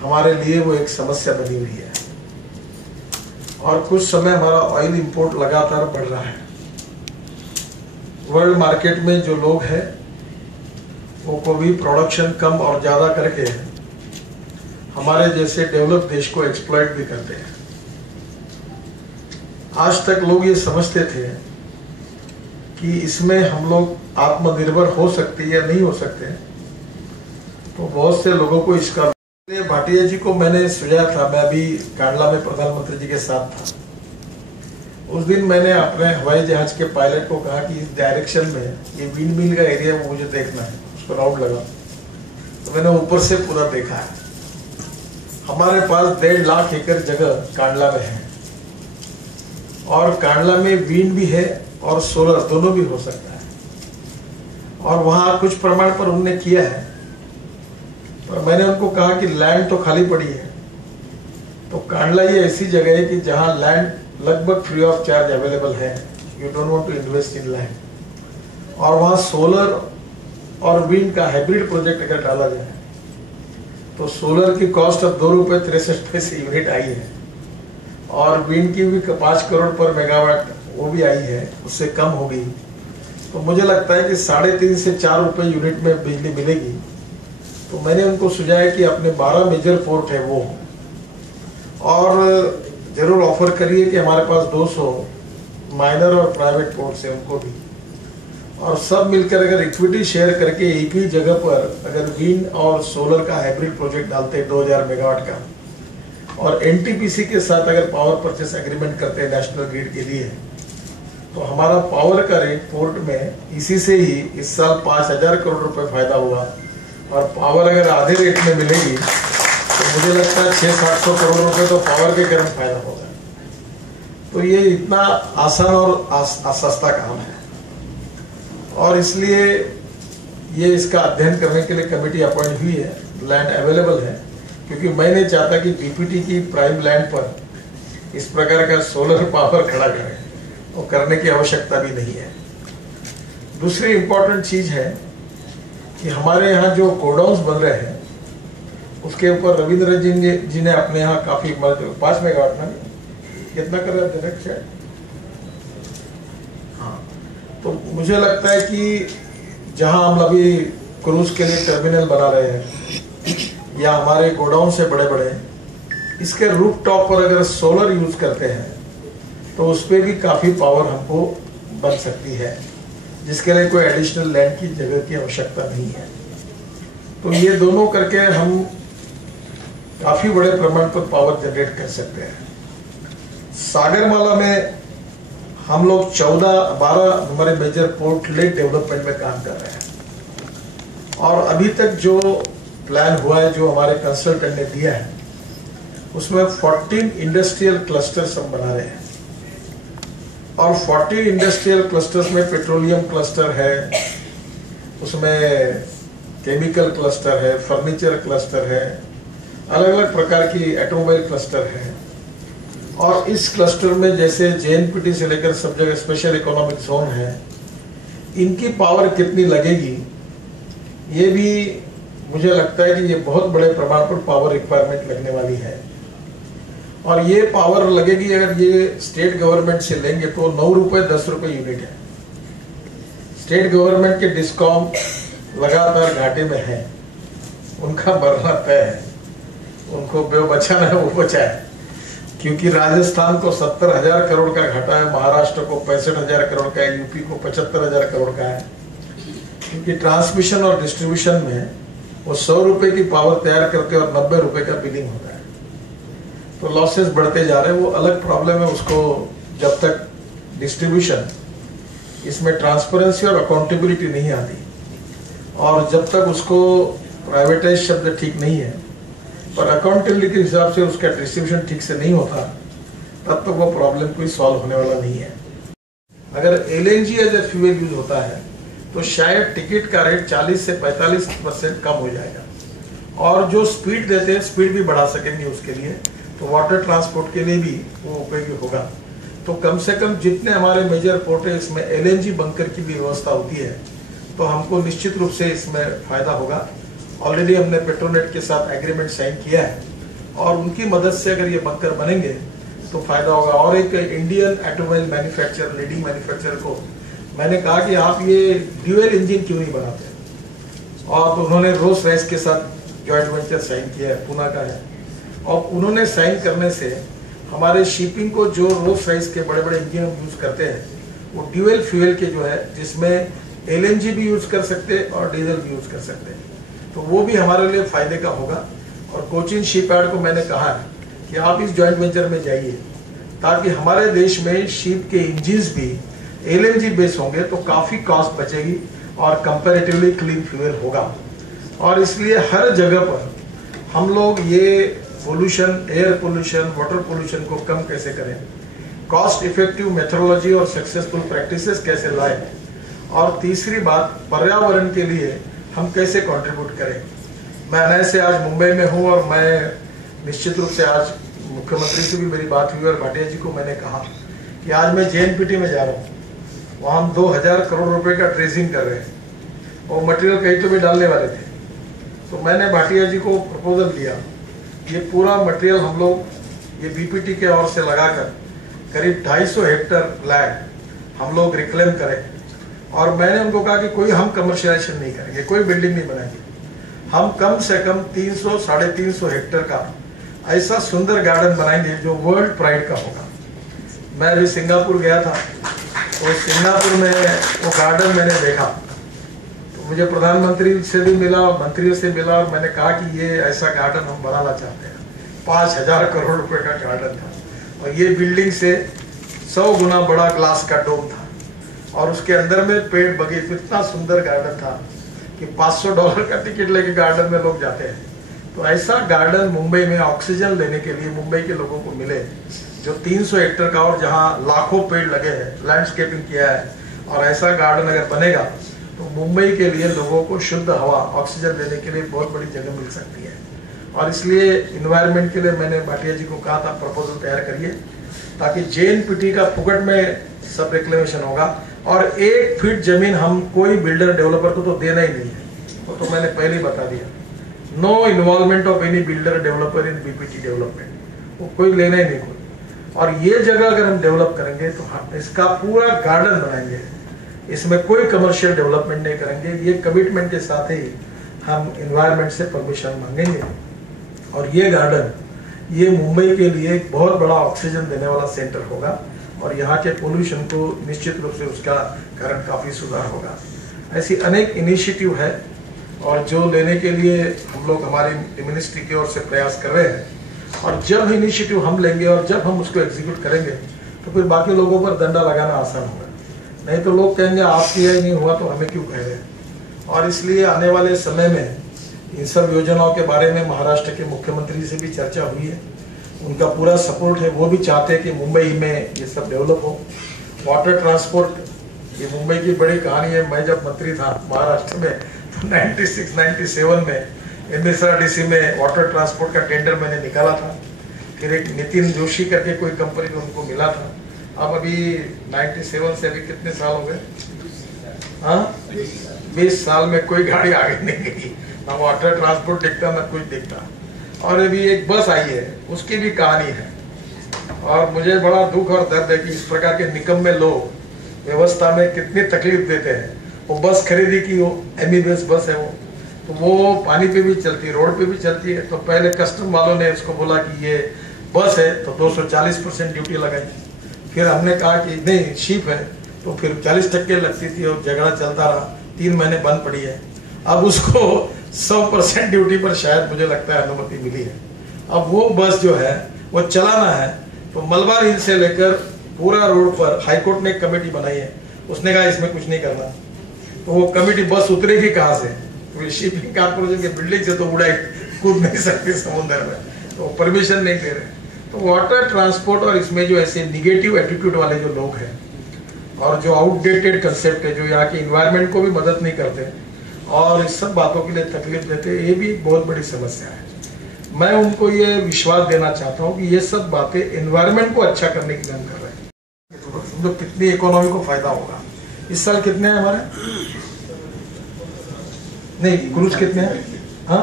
हमारे लिए वो एक समस्या बनी हुई है। और कुछ समय हमारा ऑयल इंपोर्ट लगातार बढ़ रहा है। वर्ल्ड मार्केट में जो लोग हैं वो को भी प्रोडक्शन कम और ज्यादा करके हमारे जैसे डेवलप देश को एक्सप्लॉइट भी करते हैं। आज तक लोग ये समझते थे कि इसमें हम लोग आत्मनिर्भर हो सकते या नहीं हो सकते, तो बहुत से लोगों को इसका भाटिया जी को मैंने सुझाया था। मैं अभी कांडला में प्रधानमंत्री जी के साथ था। उस दिन मैंने अपने हवाई जहाज के पायलट को कहा कि इस डायरेक्शन में ये विंड मिल का एरिया वो मुझे देखना है, उसको राउंड लगा। तो मैंने ऊपर से पूरा देखा है। हमारे पास 1.5 लाख एकड़ जगह कांडला में है और कांडला में विंड भी है और सोलर दोनों भी हो सकता है। और वहां कुछ प्रमाण पर उन्होंने किया है, पर मैंने उनको कहा कि लैंड तो खाली पड़ी है। तो कांडला ये ऐसी जगह है कि जहां लैंड लगभग फ्री ऑफ चार्ज अवेलेबल है। You don't want to invest in land. और वहां सोलर और विंड का हाइब्रिड प्रोजेक्ट अगर डाला जाए तो सोलर की कॉस्ट अब ₹2.63 यूनिट आई है और विंड की भी 5 करोड़ पर मेगावाट वो भी आई है, उससे कम हो गई। तो मुझे लगता है कि 3.5 से 4 रुपए यूनिट में बिजली मिलेगी। तो मैंने उनको सुझाया कि अपने 12 मेजर पोर्ट है वो, और जरूर ऑफर करिए कि हमारे पास 200 माइनर और प्राइवेट पोर्ट्स है उनको भी, और सब मिलकर अगर इक्विटी शेयर करके एक ही जगह पर अगर विंड और सोलर का हाइब्रिड प्रोजेक्ट डालते हैं 2000 मेगावाट का, और एनटीपीसी के साथ अगर पावर परचेस एग्रीमेंट करते हैं नेशनल ग्रिड के लिए, तो हमारा पावर का रेट पोर्ट में इसी से ही इस साल 5000 करोड़ रुपए फायदा हुआ। और पावर अगर आधे रेट में मिलेगी तो मुझे लगता है 600-700 करोड़ रुपए तो पावर के कारण फायदा होगा। तो ये इतना आसान और सस्ता काम है, और इसलिए ये इसका अध्ययन करने के लिए कमेटी अपॉइंट हुई है। लैंड अवेलेबल है, क्योंकि मैं नहीं चाहता कि पीपीटी की प्राइम लैंड पर इस प्रकार का सोलर पावर खड़ा करें, वो करने की आवश्यकता भी नहीं है। दूसरी इम्पोर्टेंट चीज़ है कि हमारे यहाँ जो गोडाउन्स बन रहे हैं उसके ऊपर रविंद्र जी ने अपने यहाँ काफ़ी 5 मेगावाट में कितना कर रहे हैं शायद। हाँ, तो मुझे लगता है कि जहाँ हम अभी क्रूज के लिए टर्मिनल बना रहे हैं या हमारे गोडाउन से बड़े बड़े, इसके रूफ टॉप पर अगर सोलर यूज करते हैं तो उस पर भी काफ़ी पावर हमको बन सकती है, जिसके लिए कोई एडिशनल लैंड की जगह की आवश्यकता नहीं है। तो ये दोनों करके हम काफ़ी बड़े प्रमाण पर पावर जनरेट कर सकते हैं। सागरमाला में हम लोग 14-12 हमारे मेजर पोर्ट लेट डेवलपमेंट में काम कर रहे हैं और अभी तक जो प्लान हुआ है, जो हमारे कंसल्टेंट ने दिया है, उसमें 14 इंडस्ट्रियल क्लस्टर्स हम बना रहे हैं और 14 इंडस्ट्रियल क्लस्टर्स में पेट्रोलियम क्लस्टर है, उसमें केमिकल क्लस्टर है, फर्नीचर क्लस्टर है, अलग अलग प्रकार की ऑटोमोबाइल क्लस्टर है। और इस क्लस्टर में जैसे JNPT से लेकर सब जगह स्पेशल इकोनॉमिक जोन है, इनकी पावर कितनी लगेगी, ये भी मुझे लगता है कि ये बहुत बड़े प्रमाण पर पावर रिक्वायरमेंट लगने वाली है। और ये पावर लगेगी, अगर ये स्टेट गवर्नमेंट से लेंगे तो 9 रुपये 10 रुपये यूनिट है। स्टेट गवर्नमेंट के डिस्कॉम लगातार घाटे में है, उनका मरना तय है, उनको बचाना है वो बचाए, क्योंकि राजस्थान को 70,000 करोड़ का घाटा है, महाराष्ट्र को 65,000 करोड़ का है, यूपी को 75,000 करोड़ का है, क्योंकि ट्रांसमिशन और डिस्ट्रीब्यूशन में वो 100 रुपये की पावर तैयार करते और 90 रुपये का बिलिंग होता है। तो लॉसेस बढ़ते जा रहे हैं, वो अलग प्रॉब्लम है। उसको जब तक डिस्ट्रीब्यूशन इसमें ट्रांसपेरेंसी और अकाउंटेबिलिटी नहीं आती और जब तक उसको प्राइवेटाइज शब्द ठीक नहीं है पर अकाउंटेबिलिटी के हिसाब से उसका डिस्ट्रीब्यूशन ठीक से नहीं होता, तब तक वो प्रॉब्लम कोई सॉल्व होने वाला नहीं है। अगर LNG as a fuel use होता है तो शायद टिकट का रेट 40 से 45% कम हो जाएगा और जो स्पीड देते हैं स्पीड भी बढ़ा सकेंगे उसके लिए, तो वाटर ट्रांसपोर्ट के लिए भी वो उपयोगी होगा। तो कम से कम जितने हमारे मेजर पोर्ट है इसमें LNG बंकर की भी व्यवस्था होती है तो हमको निश्चित रूप से इसमें फायदा होगा। ऑलरेडी हमने पेट्रोनेट के साथ एग्रीमेंट साइन किया है और उनकी मदद से अगर ये बंकर बनेंगे तो फायदा होगा। और एक Indian automobile manufacturer, leading manufacturer को मैंने कहा कि आप ये ड्यूअल इंजन क्यों नहीं बनाते, और तो उन्होंने रोल्स रॉयस के साथ जॉइंट वेंचर साइन किया है, पुणे का है, और उन्होंने साइन करने से हमारे शिपिंग को जो रोल्स रॉयस के बड़े बड़े इंजन हम यूज करते हैं वो ड्यूअल फ्यूल के जो है, जिसमें LNG भी यूज कर सकते हैं और डीजल भी यूज कर सकते हैं, तो वो भी हमारे लिए फायदे का होगा। और कोचिन शिपयार्ड को मैंने कहा है कि आप इस जॉइंट वेंचर में जाइए ताकि हमारे देश में शिप के इंजिन्स भी LNG बेस होंगे तो काफ़ी कॉस्ट बचेगी और कंपैरेटिवली क्लीन फ्यूल होगा। और इसलिए हर जगह पर हम लोग ये pollution, air pollution, water pollution को कम कैसे करें, कॉस्ट इफेक्टिव मेथोडोलॉजी और सक्सेसफुल प्रैक्टिसेस कैसे लाएं, और तीसरी बात पर्यावरण के लिए हम कैसे कंट्रीब्यूट करें। मैं अनायास से आज मुंबई में हूँ और मैं निश्चित रूप से आज मुख्यमंत्री से भी मेरी बात हुई और भाटिया जी को मैंने कहा कि आज मैं JNPT में जा रहा हूँ, वहाँ हम 2000 करोड़ रुपए का ट्रेसिंग कर रहे हैं और मटेरियल कहीं तो भी डालने वाले थे। तो मैंने भाटिया जी को प्रपोजल दिया, ये पूरा मटेरियल हम लोग ये BPT के ओर से लगाकर करीब 250 हेक्टेयर लैंड हम लोग रिक्लेम करें। और मैंने उनको कहा कि कोई हम कमर्शियलाइजेशन नहीं करेंगे, कोई बिल्डिंग नहीं बनाएंगे, हम कम से कम 300-350 हेक्टेयर का ऐसा सुंदर गार्डन बनाएंगे जो वर्ल्ड प्राइड का होगा। मैं अभी सिंगापुर गया था, तो सिंगापुर में वो गार्डन मैंने देखा, तो मुझे प्रधानमंत्री से भी मिला, मंत्रियों से मिला, और मैंने कहा कि ये ऐसा गार्डन हम बनाना चाहते हैं। 5000 करोड़ रुपए का गार्डन था और ये बिल्डिंग से 100 गुना बड़ा ग्लास का डोम था और उसके अंदर में पेड़ बगीचे, इतना सुंदर गार्डन था कि $500 का टिकट लेके गार्डन में लोग जाते हैं। तो ऐसा गार्डन मुंबई में ऑक्सीजन लेने के लिए मुंबई के लोगों को मिले, जो 300 हेक्टेयर का और जहां लाखों पेड़ लगे हैं, लैंडस्केपिंग किया है, और ऐसा गार्डन अगर बनेगा तो मुंबई के लिए लोगों को शुद्ध हवा, ऑक्सीजन लेने के लिए बहुत बड़ी जगह मिल सकती है। और इसलिए इन्वायरमेंट के लिए मैंने भाटिया जी को कहा था प्रपोजल तैयार करिए ताकि JNPT का फुकट में सब रिक्लेमेशन होगा और 1 फीट जमीन हम कोई बिल्डर डेवलपर को तो देना ही नहीं है, वो तो मैंने पहले ही बता दिया। No involvement of any builder developer in BPT development, वो कोई लेना ही नहीं कोई। और ये जगह अगर हम डेवलप करेंगे तो हम इसका पूरा गार्डन बनाएंगे, इसमें कोई कमर्शियल डेवलपमेंट नहीं करेंगे। ये कमिटमेंट के साथ ही हम एनवायरनमेंट से परमिशन मांगेंगे। और ये गार्डन ये मुंबई के लिए एक बहुत बड़ा ऑक्सीजन देने वाला सेंटर होगा और यहाँ के पोल्यूशन को निश्चित रूप से उसका कारण काफ़ी सुधार होगा। ऐसी अनेक इनिशिएटिव है और जो लेने के लिए हम लोग हमारी मिनिस्ट्री की ओर से प्रयास कर रहे हैं। और जब इनिशिएटिव हम लेंगे और जब हम उसको एग्जीक्यूट करेंगे तो फिर बाकी लोगों पर डंडा लगाना आसान होगा। नहीं तो लोग कहेंगे आपके यहाँ नहीं हुआ तो हमें क्यों कह रहे हैं। और इसलिए आने वाले समय में इन सब योजनाओं के बारे में महाराष्ट्र के मुख्यमंत्री से भी चर्चा हुई है, उनका पूरा सपोर्ट है। वो भी चाहते हैं कि मुंबई में ये सब डेवलप हो। वाटर ट्रांसपोर्ट ये मुंबई की बड़ी कहानी है। मैं जब मंत्री था महाराष्ट्र में तो 96-97 में MSRDC में वाटर ट्रांसपोर्ट का टेंडर मैंने निकाला था। फिर एक नितिन जोशी करके कोई कंपनी में उनको मिला था। अब अभी 97 से अभी कितने साल हो गए? हाँ, 20 साल में कोई गाड़ी आगे नहीं गई, ना वाटर ट्रांसपोर्ट दिखता ना कुछ दिखता। और अभी एक बस आई है, उसकी भी कहानी है। और मुझे बड़ा दुख और दर्द है कि इस प्रकार के निकम्मे लोग व्यवस्था में कितनी तकलीफ देते हैं। वो बस खरीदी की, वो MBBS बस है वो पानी पे भी चलती, रोड पे भी चलती है। तो पहले कस्टम वालों ने उसको बोला कि ये बस है तो 240% ड्यूटी लगाई। फिर हमने कहा कि नहीं शिप है तो फिर 40% लगती थी और झगड़ा चलता रहा, 3 महीने बंद पड़ी है। अब उसको 100% ड्यूटी पर शायद मुझे लगता है अनुमति मिली है। अब वो बस जो है वो चलाना है तो मलबार हिल से लेकर पूरा रोड पर हाईकोर्ट ने एक कमेटी बनाई है। उसने कहा इसमें कुछ नहीं करना। तो वो कमेटी बस उतरेगी कहाँ से? शिपिंग कॉर्पोरेशन के बिल्डिंग से तो उड़ाई कूद नहीं सकते समुद्र में, तो परमिशन नहीं दे रहे। तो वाटर ट्रांसपोर्ट और इसमें जो ऐसे निगेटिव एटीट्यूड वाले जो लोग हैं और जो आउटडेटेड कंसेप्ट है, जो यहाँ के इन्वायरमेंट को भी मदद नहीं करते और इस सब बातों के लिए तकलीफ देते, ये भी बहुत बड़ी समस्या है। मैं उनको ये विश्वास देना चाहता हूँ कि ये सब बातें एनवायरनमेंट को अच्छा करने के लिए हम कर रहे हैं। तो समझो कितनी इकोनॉमी को फायदा होगा। इस साल कितने हैं हमारे? नहीं, क्रूज कितने हैं? हाँ,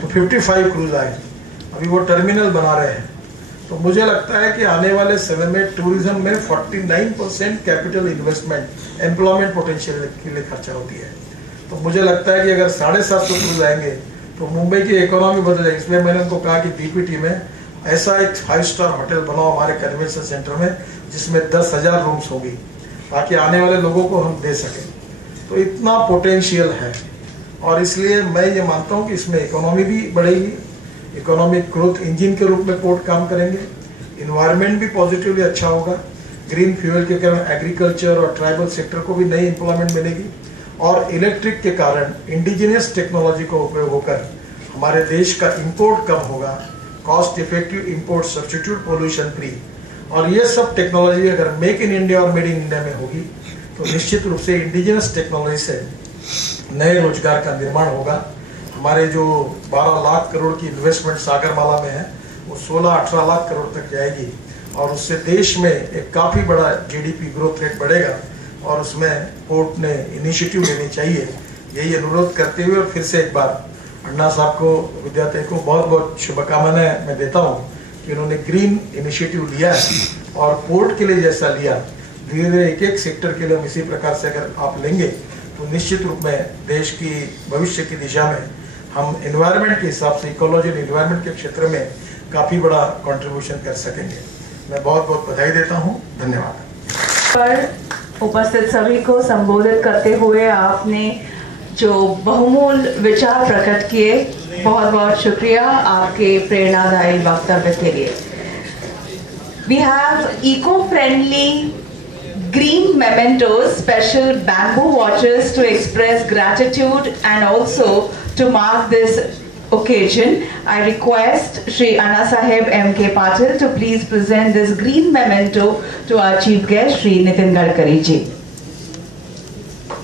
तो 55 क्रूज आए। अभी वो टर्मिनल बना रहे हैं। तो मुझे लगता है कि आने वाले समय में टूरिज्म में 49% कैपिटल इन्वेस्टमेंट एम्प्लॉयमेंट पोटेंशियल के लिए खर्चा होती है। तो मुझे लगता है कि अगर 750 क्रूज आएंगे तो मुंबई की इकोनॉमी बदल जाएगी। इसलिए मैंने उनको कहा कि बीपीटी में ऐसा एक 5 स्टार होटल बनाओ हमारे कन्वेंशन सेंटर में, जिसमें 10,000 रूम्स होगी, ताकि आने वाले लोगों को हम दे सकें। तो इतना पोटेंशियल है और इसलिए मैं ये मानता हूँ कि इसमें इकोनॉमी भी बढ़ेगी, इकोनॉमिक ग्रोथ इंजन के रूप में पोर्ट काम करेंगे, इन्वायरमेंट भी पॉजिटिवली अच्छा होगा, ग्रीन फ्यूल के कारण एग्रीकल्चर और ट्राइबल सेक्टर को भी नई एम्प्लॉयमेंट मिलेगी और इलेक्ट्रिक के कारण इंडिजिनियस टेक्नोलॉजी का उपयोग होकर हमारे देश का इंपोर्ट कम होगा, cost effective import, substitute, pollution free. और ये सब टेक्नोलॉजी अगर मेक इन इंडिया और मेड इन इंडिया में होगी तो निश्चित रूप से इंडिजिनस टेक्नोलॉजी से नए रोजगार का निर्माण होगा। हमारे जो 12 लाख करोड़ की इन्वेस्टमेंट सागरमाला में है वो 16-18 लाख करोड़ तक जाएगी और उससे देश में एक काफ़ी बड़ा GDP ग्रोथ रेट बढ़ेगा और उसमें पोर्ट ने इनिशिएटिव लेनी चाहिए, यही अनुरोध करते हुए। और फिर से एक बार अन्ना साहब को, विद्यार्थी को बहुत बहुत शुभकामनाएं मैं देता हूँ कि उन्होंने ग्रीन इनिशिएटिव लिया है और पोर्ट के लिए जैसा लिया, धीरे धीरे एक एक सेक्टर के लिए हम इसी प्रकार से अगर आप लेंगे तो निश्चित रूप में देश की भविष्य की दिशा में हम एनवायरनमेंट के हिसाब से, इकोलॉजी और एनवायरनमेंट के क्षेत्र में काफ़ी बड़ा कंट्रीब्यूशन कर सकेंगे। मैं बहुत बहुत बधाई देता हूँ। धन्यवाद। पर उपस्थित सभी को संबोधित करते हुए आपने जो बहुमूल्य विचार प्रकट किए, बहुत बहुत शुक्रिया आपके प्रेरणादायी वक्तव्य के लिए। We have eco-friendly green mementos, special bamboo watches to express gratitude and also to mark this occasion. I request Shri Anna Saheb M.K. Patil to please present this green memento to our chief guest, Shri Nitin Gadkari ji.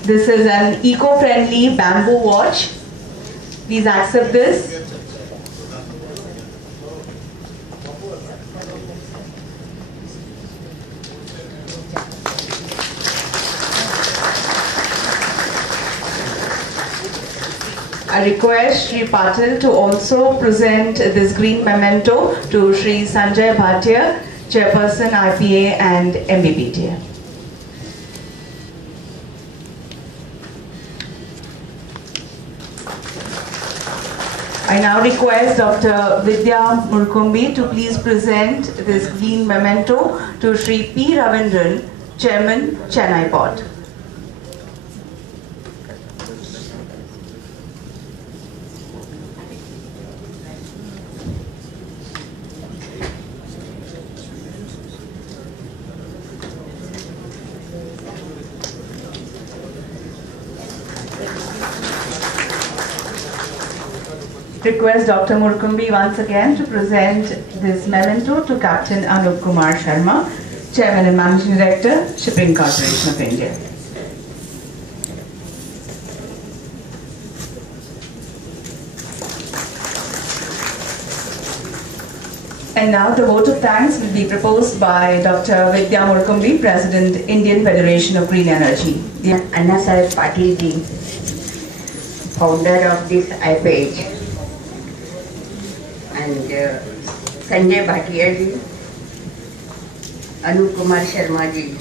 This is an eco-friendly bamboo watch. Please accept this. I request Shri Patil to also present this green memento to Shri Sanjay Bhatia, Chairperson IPA and MBBTA. I now request Dr. Vidya Murkumbi to please present this green memento to Shri P. Ravindran, Chairman, Chennai Port. Request Dr. Murkumbi once again to present this memento to Captain Anup Kumar Sharma, Chairman and Managing Director, Shipping Corporation of India. And now the vote of thanks will be proposed by Dr. Vidya Murkumbi, President, Indian Federation of Green Energy. Anna Saheb Patil ji, founder of this iPage, and Sanjay Bhatia ji, Anup Kumar Sharma ji,